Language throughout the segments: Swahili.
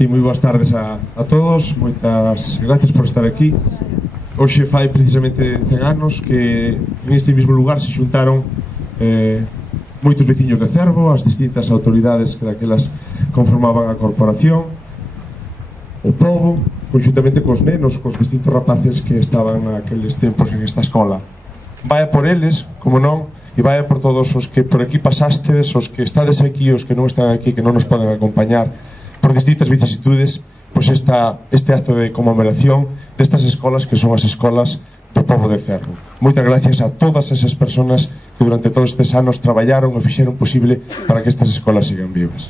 Sí, moi boas tardes a todos, moitas gracias por estar aquí. Hoxe fai precisamente 100 anos que neste mesmo lugar se xuntaron moitos veciños de Cervo, as distintas autoridades que daquelas conformaban a corporación, o pobo, conxuntamente cos nenos, cos distintos rapaces que estaban naqueles tempos en esta escola. Vai por eles, como non, e vai por todos os que por aquí pasastedes, os que estades aquí, os que non están aquí, que non nos poden acompañar por distintas vicisitudes, pois este acto de conmemoración destas escolas que son as escolas do pobo de Cervo. Moitas gracias a todas esas persoas que durante todos estes anos traballaron e fixeron posible para que estas escolas sigan vivas.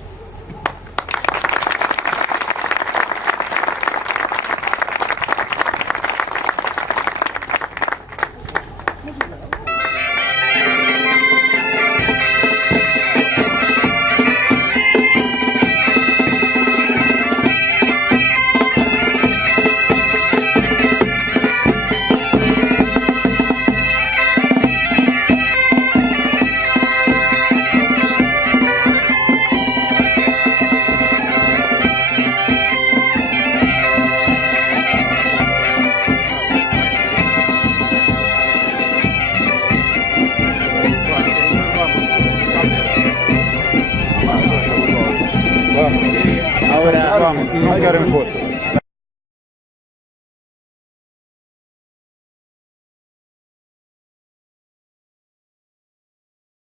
Ahora vamos, hay que dar en foto.